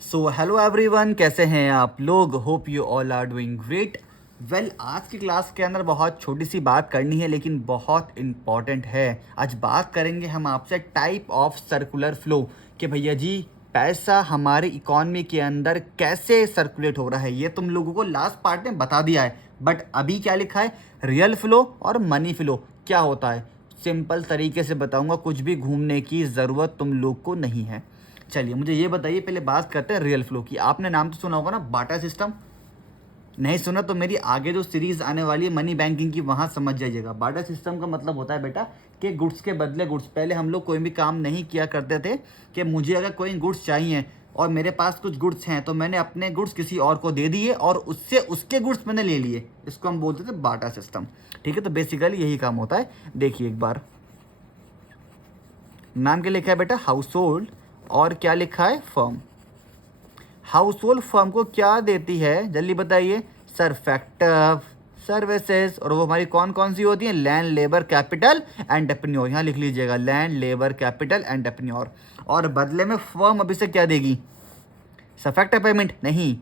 So hello everyone, कैसे हैं आप लोग। Hope you all are doing great. Well, आज की क्लास के अंदर बहुत छोटी सी बात करनी है लेकिन बहुत इम्पॉर्टेंट है। आज बात करेंगे हम आपसे टाइप ऑफ सर्कुलर फ्लो कि भैया जी पैसा हमारी इकॉनमी के अंदर कैसे सर्कुलेट हो रहा है। ये तुम लोगों को लास्ट पार्ट में बता दिया है, बट अभी क्या लिखा है, रियल फ्लो और मनी फ्लो क्या होता है सिंपल तरीके से बताऊंगा। कुछ भी घूमने की ज़रूरत तुम लोग को नहीं है। चलिए मुझे ये बताइए, पहले बात करते हैं रियल फ्लो की। आपने नाम तो सुना होगा ना, बाटा सिस्टम। नहीं सुना तो मेरी आगे जो सीरीज आने वाली है मनी बैंकिंग की, वहाँ समझ जाइएगा। बाटा सिस्टम का मतलब होता है बेटा कि गुड्स के बदले गुड्स। पहले हम लोग कोई भी काम नहीं किया करते थे कि मुझे अगर कोई गुड्स चाहिए और मेरे पास कुछ गुड्स हैं तो मैंने अपने गुड्स किसी और को दे दिए और उससे उसके गुड्स मैंने ले लिए। इसको हम बोलते थे बाटा सिस्टम। ठीक है, तो बेसिकली यही काम होता है। देखिए एक बार, नाम क्या लिखा है बेटा, हाउस होल्ड, और क्या लिखा है, फर्म। हाउस होल्ड फर्म को क्या देती है, जल्दी बताइए सर, फैक्टर सर्विसेज। और वो हमारी कौन कौन सी होती है, लैंड, लेबर, कैपिटल एंड एपन्योर। यहाँ लिख लीजिएगा, लैंड, लेबर, कैपिटल एंड एपन्योर। और बदले में फर्म अभी से क्या देगी, फैक्टर पेमेंट नहीं।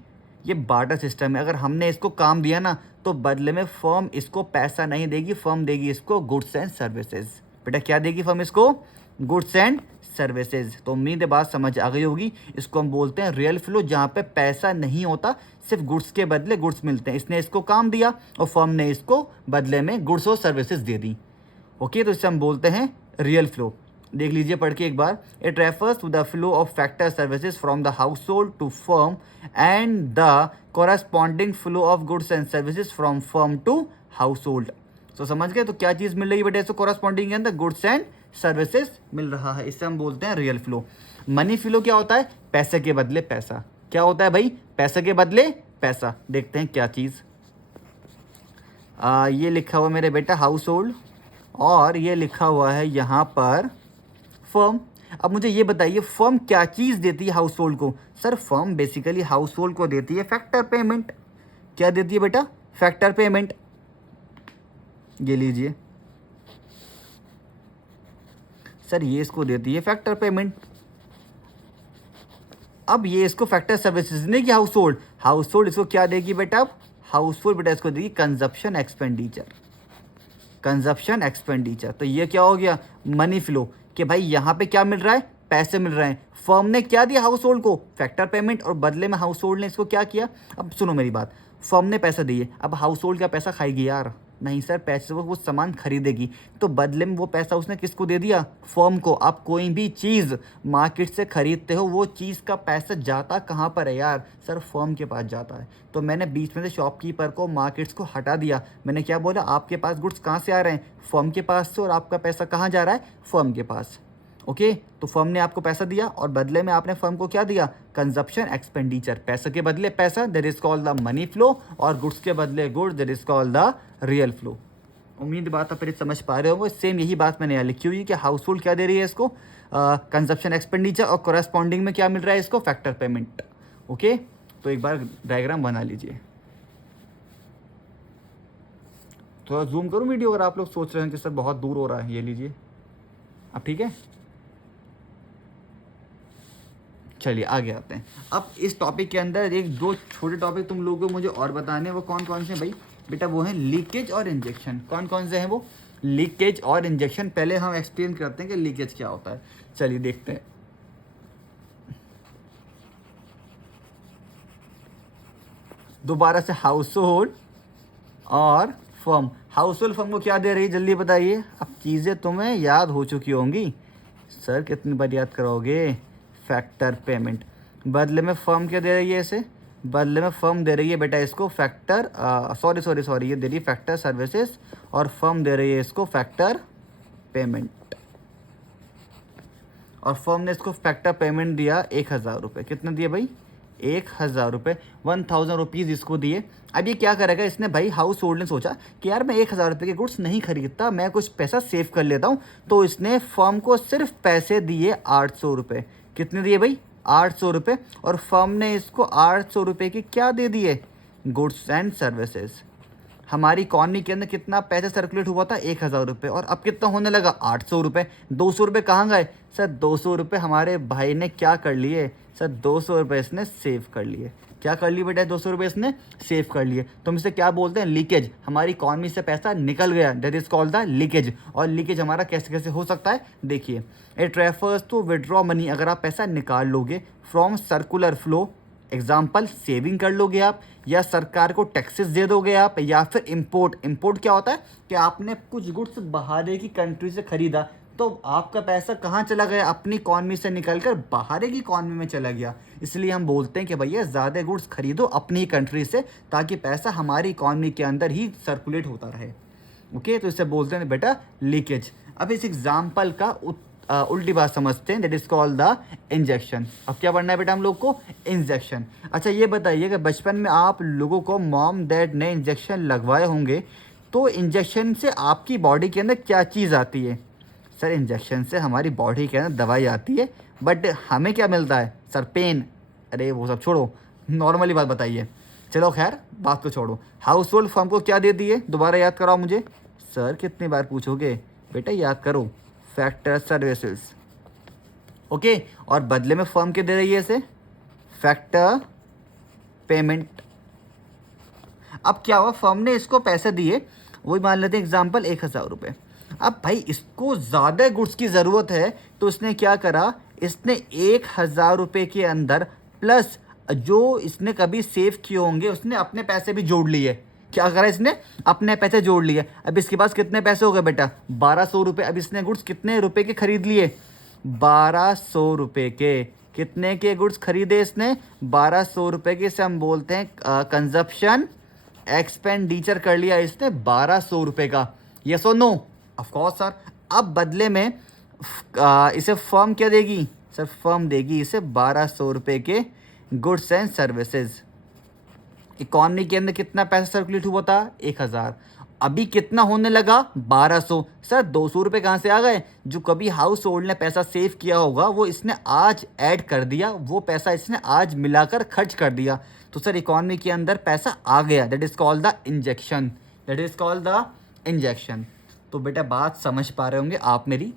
ये बार्टर सिस्टम है। अगर हमने इसको काम दिया ना तो बदले में फर्म इसको पैसा नहीं देगी, फर्म देगी इसको गुड्स एंड सर्विसेज। बेटा क्या देगी फर्म इसको, गुड्स एंड सर्विसेज। तो उम्मीद है बात समझ आ गई होगी। इसको हम बोलते हैं रियल फ्लो, जहाँ पे पैसा नहीं होता, सिर्फ गुड्स के बदले गुड्स मिलते हैं। इसने इसको काम दिया और फर्म ने इसको बदले में गुड्स और सर्विसेज दे दी। ओके, तो इसे हम बोलते हैं रियल फ्लो। देख लीजिए पढ़ के एक बार, it refers to the flow of factor services from the household to firm and the corresponding flow of goods and services from firm to household. तो समझ गए, तो क्या चीज़ मिल रही है बेटा, इसको कोरस्पॉन्डिंग के अंदर गुड्स एंड सर्विसेज मिल रहा है। इसे हम बोलते हैं रियल फ्लो। मनी फ्लो क्या होता है, पैसे के बदले पैसा। क्या होता है भाई, पैसे के बदले पैसा। देखते हैं क्या चीज़। ये लिखा हुआ मेरे बेटा हाउस होल्ड, और ये लिखा हुआ है यहाँ पर फर्म। अब मुझे ये बताइए फर्म क्या चीज़ देती है हाउस होल्ड को। Sir firm basically house hold को देती है फैक्टर पेमेंट। क्या देती है बेटा, फैक्टर पेमेंट। ये लीजिए सर, ये इसको देती है फैक्टर पेमेंट। अब ये इसको फैक्टर सर्विसेज नहीं कि हाउस होल्ड। हाउस होल्ड इसको क्या देगी बेटा, अब हाउस होल्ड बेटा इसको देगी कंजप्शन एक्सपेंडिचर। कंजप्शन एक्सपेंडिचर, तो ये क्या हो गया, मनी फ्लो। कि भाई यहाँ पे क्या मिल रहा है, पैसे मिल रहे हैं। फर्म ने क्या दिया हाउस होल्ड को, फैक्टर पेमेंट, और बदले में हाउस होल्ड ने इसको क्या किया। अब सुनो मेरी बात, फर्म ने पैसा दिए, अब हाउस होल्ड क्या पैसा खाएगी यार, नहीं सर, पैसे वो सामान खरीदेगी। तो बदले में वो पैसा उसने किसको दे दिया, फर्म को। आप कोई भी चीज़ मार्केट से खरीदते हो, वो चीज़ का पैसा जाता कहाँ पर है यार, सर फर्म के पास जाता है। तो मैंने बीच में से शॉपकीपर को, मार्केट्स को हटा दिया। मैंने क्या बोला, आपके पास गुड्स कहाँ से आ रहे हैं, फर्म के पास से, और आपका पैसा कहाँ जा रहा है, फर्म के पास। ओके, तो फर्म ने आपको पैसा दिया और बदले में आपने फर्म को क्या दिया, कंजप्शन एक्सपेंडिचर। पैसे के बदले पैसा, that is called the money flow, और गुड्स के बदले goods, that is called the real flow. उम्मीद बात आप फिर समझ पा रहे होंगे। सेम यही बात मैंने यहाँ लिखी हुई है कि हाउस होल्ड क्या दे रही है इसको, कंजप्शन एक्सपेंडिचर, और कोरस्पॉन्डिंग में क्या मिल रहा है इसको, फैक्टर पेमेंट। ओके, तो एक बार डायग्राम बना लीजिए। थोड़ा जूम करूँ वीडियो, अगर आप लोग सोच रहे हैं कि सर बहुत दूर हो रहा है। ये लीजिए, अब ठीक है। चलिए आगे आते हैं। अब इस टॉपिक के अंदर एक दो छोटे टॉपिक तुम लोगों को मुझे और बताने हैं। वो कौन कौन से हैं भाई बेटा, वो हैं लीकेज और इंजेक्शन। कौन कौन से हैं वो, लीकेज और इंजेक्शन। पहले हम एक्सप्लेन करते हैं कि लीकेज क्या होता है। चलिए देखते हैं। दोबारा से हाउस होल्ड और फर्म। हाउस होल्ड फर्म को क्या दे रही है, जल्दी बताइए। अब चीज़ें तुम्हें याद हो चुकी होंगी, सर कितनी बार याद कराओगे, फैक्टर पेमेंट। बदले में फर्म क्या दे रही है इसे, बदले में फर्म दे रही है बेटा इसको फैक्टर, सॉरी ये दे रही है फैक्टर सर्विसेज, और फर्म दे रही है इसको फैक्टर पेमेंट। और फर्म ने इसको फैक्टर पेमेंट दिया 1,000 रुपये। कितना दिया भाई, 1,000 रुपये, 1,000 रुपीज़ इसको दिए। अब ये क्या करेगा, इसने भाई हाउस होल्ड ने सोचा कि यार मैं 1,000 रुपये के गुड्स नहीं खरीदता, मैं कुछ पैसा सेव कर लेता हूँ। तो इसने फर्म को सिर्फ पैसे दिए 800 रुपये। कितने दिए भाई, 800 रुपये। और फर्म ने इसको 800 रुपये की क्या दे दिए, गुड्स एंड सर्विसेज। हमारी इकॉनमी के अंदर कितना पैसा सर्कुलेट हुआ था, 1,000 रुपये, और अब कितना होने लगा, 800 रुपये। 200 रुपये कहाँ गए सर, 200 रुपये हमारे भाई ने क्या कर लिए, सर 200 रुपये इसने सेव कर लिए। क्या कर लिए बेटा? 200 रुपये इसने सेव कर लिए। तो हम इसे क्या बोलते हैं? लीकेज। हमारी इकॉनमी से पैसा निकल गया, that is called the leakage. और लीकेज हमारा कैसे कैसे हो सकता है देखिए, it refers to withdraw money, अगर आप पैसा निकाल लोगे from circular flow, example saving कर लोगे आप, या सरकार को टैक्सेस दे दोगे आप, या फिर इम्पोर्ट। इम्पोर्ट क्या होता है कि आपने कुछ गुड्स बाहर की कंट्री से खरीदा तो आपका पैसा कहाँ चला गया? अपनी इकॉनमी से निकल कर बाहर की इकॉनमी में चला गया। इसलिए हम बोलते हैं कि भैया ज़्यादा गुड्स खरीदो अपनी कंट्री से, ताकि पैसा हमारी इकॉनमी के अंदर ही सर्कुलेट होता रहे। ओके, तो इसे बोलते हैं बेटा लीकेज। अब इस एग्जाम्पल का उल्टी बात समझते हैं, that is called the injection. अब क्या पढ़ना है बेटा हम लोग को? इंजेक्शन। अच्छा ये बताइए कि बचपन में आप लोगों को मॉम डैड ने इंजेक्शन लगवाए होंगे, तो इंजेक्शन से आपकी बॉडी के अंदर क्या चीज़ आती है? सर इंजेक्शन से हमारी बॉडी के अंदर दवाई आती है, बट हमें क्या मिलता है? Sir pen. अरे वो सब छोड़ो, नॉर्मली बात बताइए। चलो खैर बात को छोड़ो। हाउस होल्ड फर्म को क्या देती है? दोबारा याद कराओ मुझे। सर कितनी बार पूछोगे बेटा, याद करो। Factor services. ओके, और बदले में फर्म क्या दे रही है इसे? Factor payment. अब क्या हुआ, फर्म ने इसको पैसे दिए, वही मान लेते हैं एग्जाम्पल 1000 रुपये। अब भाई इसको ज़्यादा गुड्स की ज़रूरत है, तो इसने क्या करा, इसने 1000 रुपये के अंदर प्लस जो इसने कभी सेव किए होंगे उसने अपने पैसे भी जोड़ लिए। क्या करा इसने? अपने पैसे जोड़ लिए। अब इसके पास कितने पैसे हो गए बेटा? 1200 रुपये। अब इसने गुड्स कितने रुपए के खरीद लिए? 1200 रुपये के। कितने के गुड्स खरीदे इसने? 1200 रुपये के। इसे हम बोलते हैं कंजप्शन एक्सपेंडिचर कर लिया इसने 1200 रुपये का। यस और नो? Of course sir. अब बदले में इसे फर्म क्या देगी? सर फर्म देगी इसे 1200 रुपये के गुड्स एंड सर्विसेज। इकॉनमी के अंदर कितना पैसा सर्कुलेट हुआ था? 1000। अभी कितना होने लगा? 1200। सर 200 रुपये कहाँ से आ गए? जो कभी हाउस होल्ड ने पैसा सेव किया होगा वो इसने आज ऐड कर दिया, वो पैसा इसने आज मिलाकर खर्च कर दिया। तो सर इकॉनमी के अंदर पैसा आ गया, that is called the injection. That is called the injection. तो बेटा बात समझ पा रहे होंगे आप मेरी,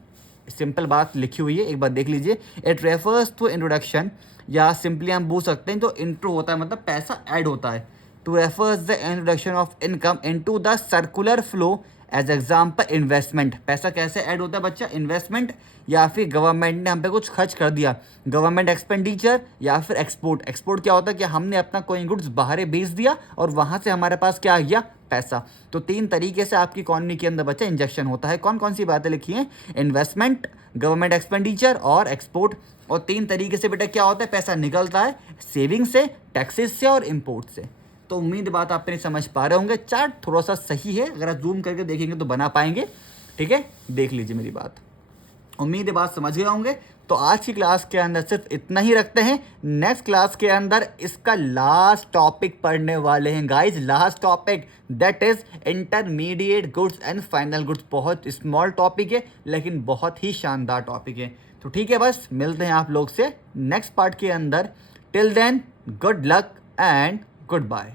सिंपल बात लिखी हुई है, एक बार देख लीजिए। इट रेफर्स टू इंट्रोडक्शन, या सिंपली हम बोल सकते हैं जो इंट्रो होता है मतलब पैसा ऐड होता है, to refers the introduction of income into the circular flow. As example investment. पैसा कैसे ऐड होता है बच्चा? इन्वेस्टमेंट, या फिर गवर्नमेंट ने हम पे कुछ खर्च कर दिया, गवर्नमेंट एक्सपेंडिचर, या फिर एक्सपोर्ट। एक्सपोर्ट क्या होता है कि हमने अपना कोई गुड्स बाहर बेच दिया और वहाँ से हमारे पास क्या आ गया? पैसा। तो 3 तरीके से आपकी इकॉनमी के अंदर बच्चा इंजेक्शन होता है। कौन कौन सी बातें लिखी हैं? इन्वेस्टमेंट, गवर्नमेंट एक्सपेंडिचर और एक्सपोर्ट। और 3 तरीके से बेटा क्या होता है? पैसा निकलता है सेविंग से, टैक्सेस से और इम्पोर्ट से। तो उम्मीद बात आप नहीं समझ पा रहे होंगे। चार्ट थोड़ा सा सही है, अगर आप जूम करके देखेंगे तो बना पाएंगे। ठीक है, देख लीजिए मेरी बात। उम्मीद है बात समझ गए होंगे। तो आज की क्लास के अंदर सिर्फ इतना ही रखते हैं। नेक्स्ट क्लास के अंदर इसका लास्ट टॉपिक पढ़ने वाले हैं guys. Last topic that is intermediate goods and final goods. बहुत स्मॉल टॉपिक है लेकिन बहुत ही शानदार टॉपिक है। तो ठीक है, बस मिलते हैं आप लोग से नेक्स्ट पार्ट के अंदर। Till then good luck and good bye.